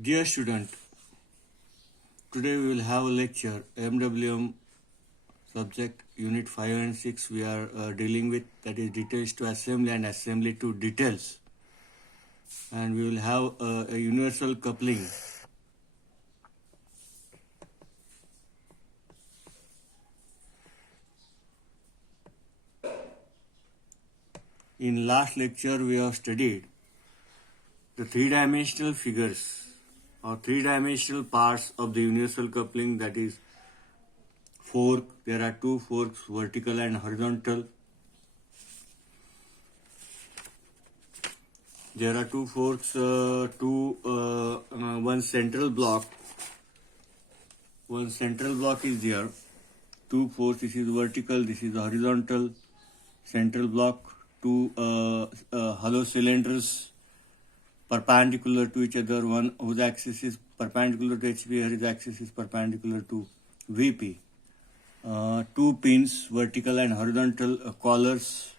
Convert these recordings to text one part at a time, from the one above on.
Dear student, today we will have a lecture MWM subject unit 5 and 6 we are dealing with, that is details to assembly and assembly to details, and we will have a universal coupling. In last lecture we have studied the three-dimensional figures or three-dimensional parts of the universal coupling, that is fork. There are two forks, vertical and horizontal. There are two forks, one central block. One central block is there. Two forks, this is vertical, this is horizontal. Central block, two hollow cylinders perpendicular to each other, one whose axis is perpendicular to HP, his axis is perpendicular to VP. Two pins, vertical and horizontal, collars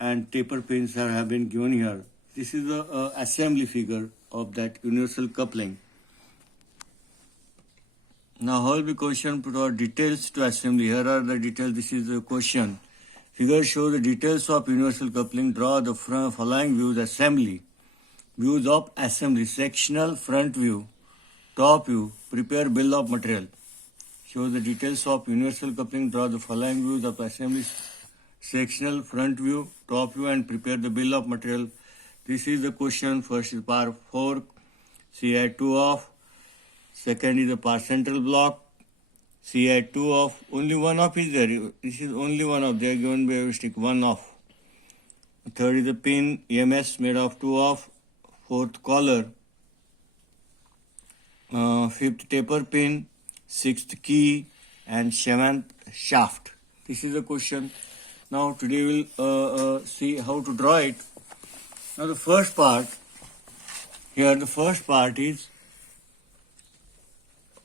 and taper pins have been given here. This is the assembly figure of that universal coupling. Now, how will be question put our details to assembly? Here are the details. This is the question. Figure shows the details of universal coupling. Draw the following views. Assembly. Views of assembly. Sectional front view. Top view. Prepare bill of material. Shows the details of universal coupling. Draw the following views of assembly. Sectional front view, top view, and prepare the bill of material. This is the question. First is part fork. CI2 off. Second is the part central block. CI2 off. Only one off is there. This is only one off. They are given by a stick one off. Third is the pin. EMS made of two off. Fourth collar. Fifth taper pin. Sixth key. And seventh shaft. This is the question. Now today we will see how to draw it. Now the first part. Here the first part is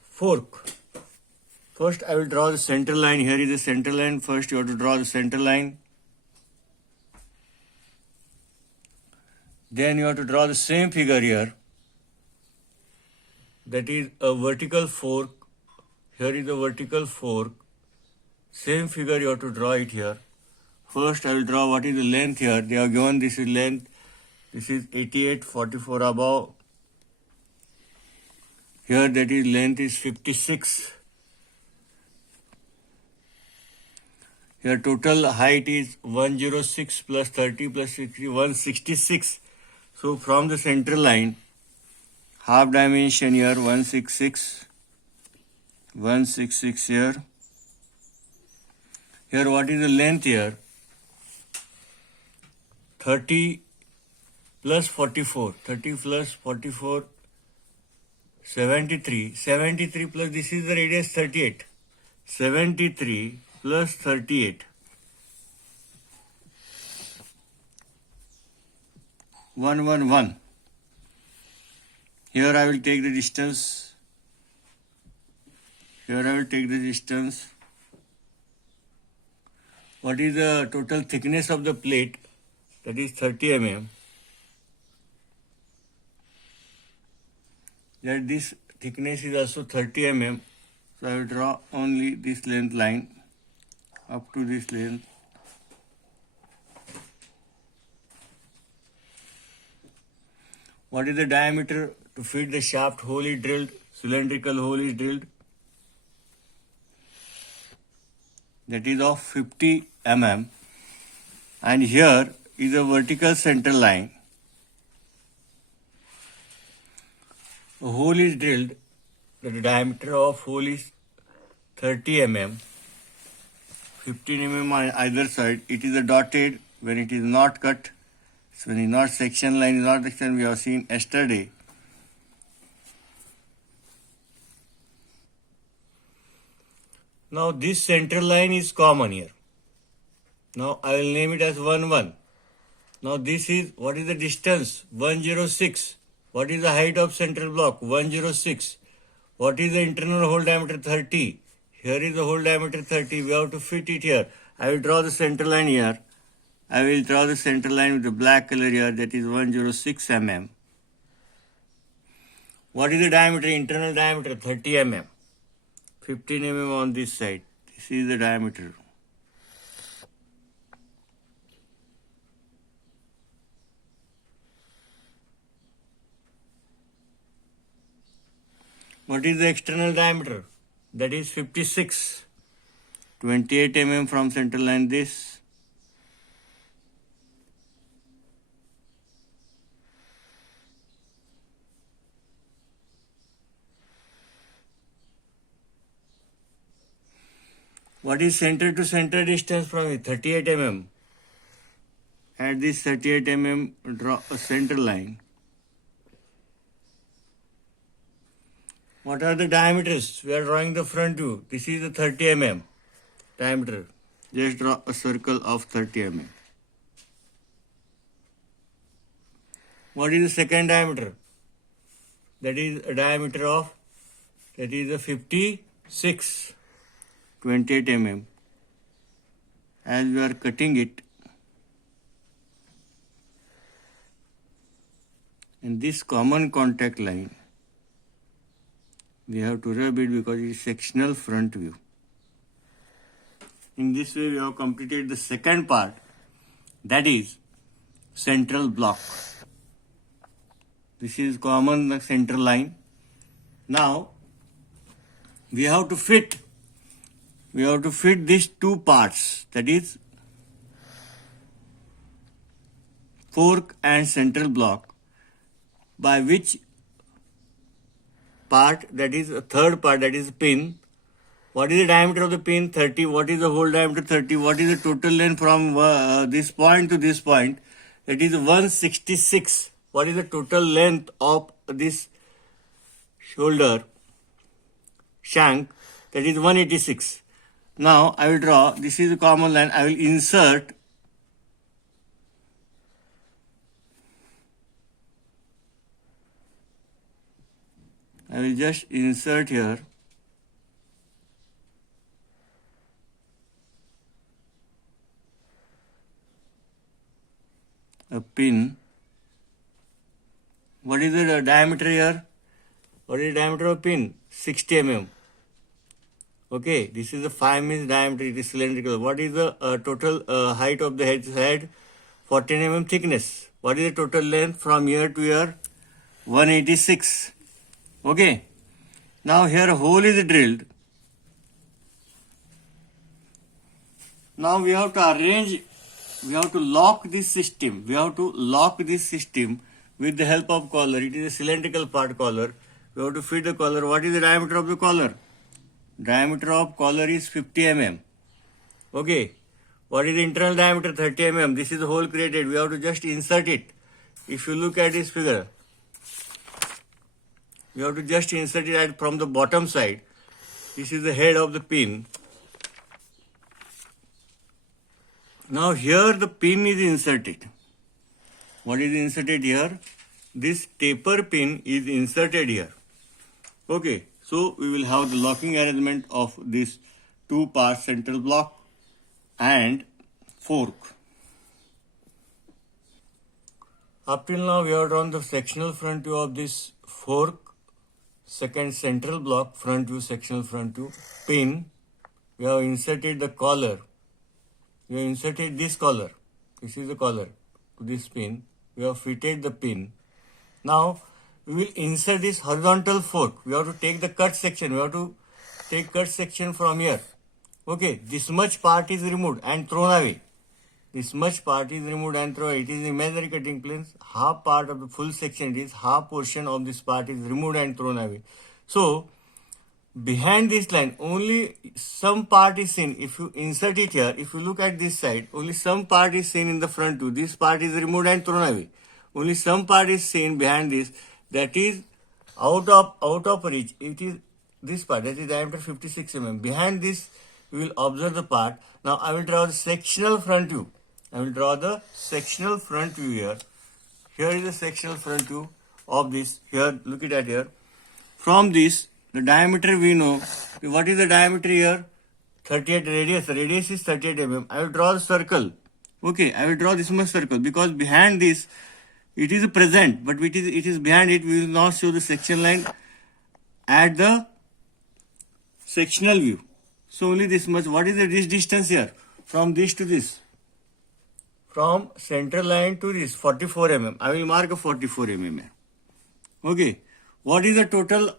fork. First I will draw the center line. Here is the center line. First you have to draw the center line. Then you have to draw the same figure here. That is a vertical fork. Here is the vertical fork. Same figure you have to draw it here. First I will draw what is the length here. They have given this is length. This is 88.44 above. Here that is length is 56. Here total height is 106 plus 30 plus 60, 166. So from the center line, half dimension here 166. 166 here. Here what is the length here? 30 plus 44. 30 plus 44. 73. 73 plus this is the radius 38. 73 plus 38. 111. Here I will take the distance. Here I will take the distance. What is the total thickness of the plate? That is 30 mm. That this thickness is also 30 mm. So I will draw only this length line up to this length. What is the diameter to fit the shaft? Hole is drilled, cylindrical hole is drilled. That is of 50 mm. And here is a vertical center line. A hole is drilled. The diameter of hole is 30 mm. 15 mm on either side. It is a dotted when it is not cut. So when it is not section line is not section, we have seen yesterday. Now this center line is common here. Now I will name it as 1, 1. Now this is, what is the distance? 106. What is the height of central block? 106. What is the internal hole diameter? 30. Here is the hole diameter 30. We have to fit it here. I will draw the center line here. I will draw the center line with the black color here. That is 106 mm. What is the diameter? Internal diameter 30 mm. 15 mm on this side. This is the diameter. What is the external diameter? That is 56. 28 mm from center line this. What is center to center distance from it? 38 mm. At this 38 mm, draw a center line. What are the diameters? We are drawing the front view. This is the 30 mm diameter. Just draw a circle of 30 mm. What is the second diameter? That is a diameter of, that is a 56. 28 mm. As we are cutting it, in this common contact line, we have to rub it because it is sectional front view. In this way, we have completed the second part, that is central block. This is common center line. Now, we have to fit these two parts, that is fork and central block, by which part, that is a third part, that is pin. What is the diameter of the pin? 30. What is the whole diameter? 30. What is the total length from this point to this point? That is 166. What is the total length of this shoulder shank? That is 186. Now I will draw, this is a common line, I will insert here a pin. What is the diameter here? What is the diameter of pin? 60 mm. Okay, this is the 5 mm diameter, it is cylindrical. What is the total height of the head? 14 mm thickness. What is the total length from here to here? 186. Okay, now here a hole is drilled. Now we have to lock this system. We have to lock this system with the help of collar. It is a cylindrical part collar. We have to fit the collar. What is the diameter of the collar? Diameter of collar is 50 mm. Okay. What is the internal diameter? 30 mm. This is the hole created. We have to just insert it. If you look at this figure, we have to just insert it from the bottom side. This is the head of the pin. Now here the pin is inserted. What is inserted here? This taper pin is inserted here. Okay. So we will have the locking arrangement of this two part central block and fork. Up till now we have drawn the sectional front view of this fork, second central block, front view, sectional front view, pin. We have inserted the collar. We have inserted this collar. This is the collar to this pin. We have fitted the pin. Now we will insert this horizontal fork. We have to take the cut section. We have to take cut section from here. Okay, this much part is removed and thrown away. This much part is removed and thrown away. It is imaginary cutting planes. Half part of the full section, it is half portion of this part is removed and thrown away. So, behind this line, only some part is seen. If you insert it here, if you look at this side, only some part is seen in the front view. This part is removed and thrown away. Only some part is seen behind this. That is out of reach. It is this part, that is diameter 56 mm. Behind this, we will observe the part. Now I will draw the sectional front view. I will draw the sectional front view here. Here is the sectional front view of this. Here, look at that here. From this, the diameter we know. What is the diameter here? 38 radius. The radius is 38 mm. I will draw the circle. Okay, I will draw this much circle because behind this, It is present, but it is behind it. We will not show the section line at the sectional view. So only this much. What is this distance here? From this to this. From center line to this, 44 mm. I will mark a 44 mm here. Okay. What is the total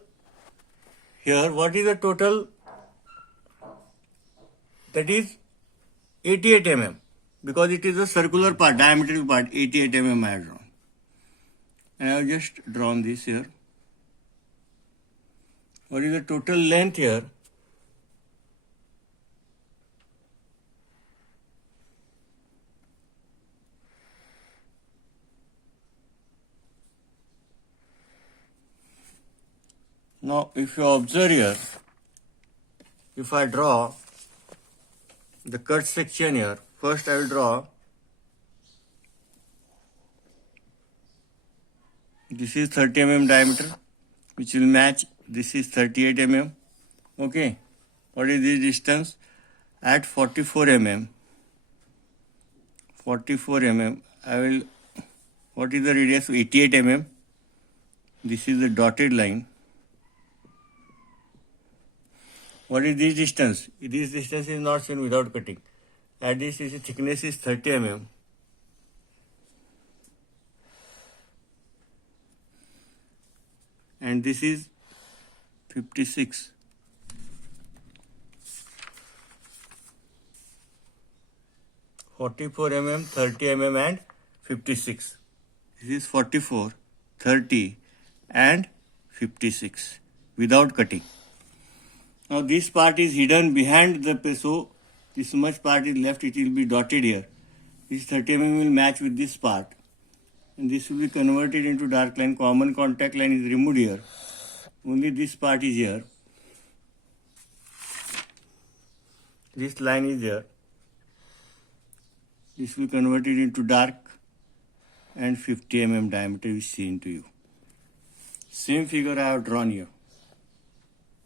here? What is the total? That is 88 mm. Because it is a circular part, diametrical part, 88 mm I have drawn. And I have just drawn this here. What is the total length here? Now, if you observe here, if I draw the cut section here, first I will draw this is 30 mm diameter, which will match. This is 38 mm. Okay. What is this distance? At 44 mm. 44 mm. I will. What is the radius? 88 mm. This is the dotted line. What is this distance? This distance is not shown without cutting. At this thickness is 30 mm. And this is 56. (44 mm, 30 mm and 56. This is 44, 30 and 56 without cutting. Now this part is hidden behind the, so this much part is left, it will be dotted here. This 30 mm will match with this part. And this will be converted into dark line. Common contact line is removed here. Only this part is here. This line is here. This will be converted into dark and 50 mm diameter is seen to you. Same figure I have drawn here.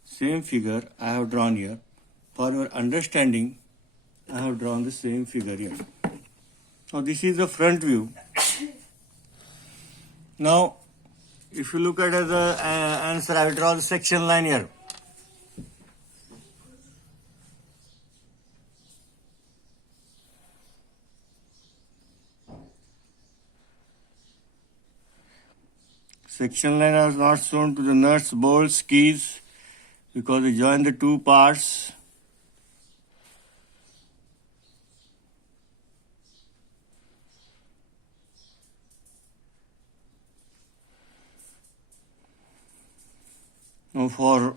Same figure I have drawn here. For your understanding, I have drawn the same figure here. Now this is the front view. Now, if you look at the answer, I will draw the section line here. Section line is not shown to the nuts, bolts, keys, because they join the two parts. Now for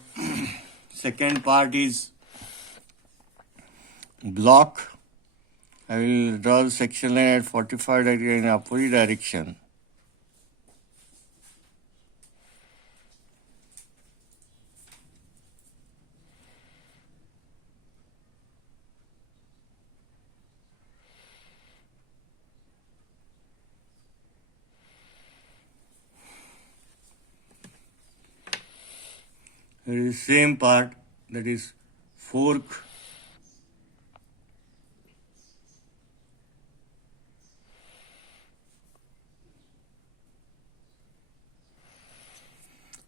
second part is block. I will draw the section line at 45 degree in opposite direction. There is same part, that is fork.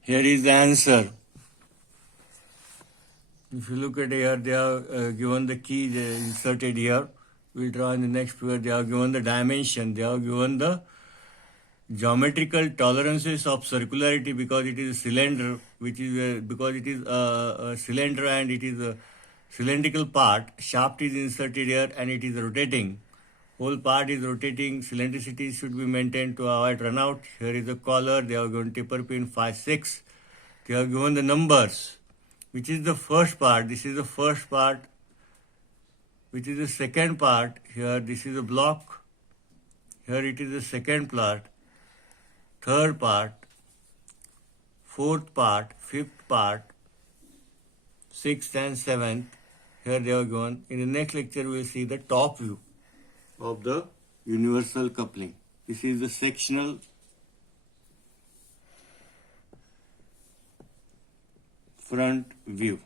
Here is the answer. If you look at here, they have given the key inserted here. We'll draw in the next figure. They have given the dimension. They have given the geometrical tolerances of circularity because it is a cylinder, which is because it is a cylinder and it is a cylindrical part. Shaft is inserted here and it is rotating. Whole part is rotating. Cylindricity should be maintained to avoid runout. Here is the collar. They have given taper pin 5, 6. They have given the numbers. Which is the first part? This is the first part. Which is the second part? Here this is a block. Here it is the second part. Third part, fourth part, fifth part, sixth and seventh. Here they are given. In the next lecture, we will see the top view of the universal coupling. This is the sectional front view.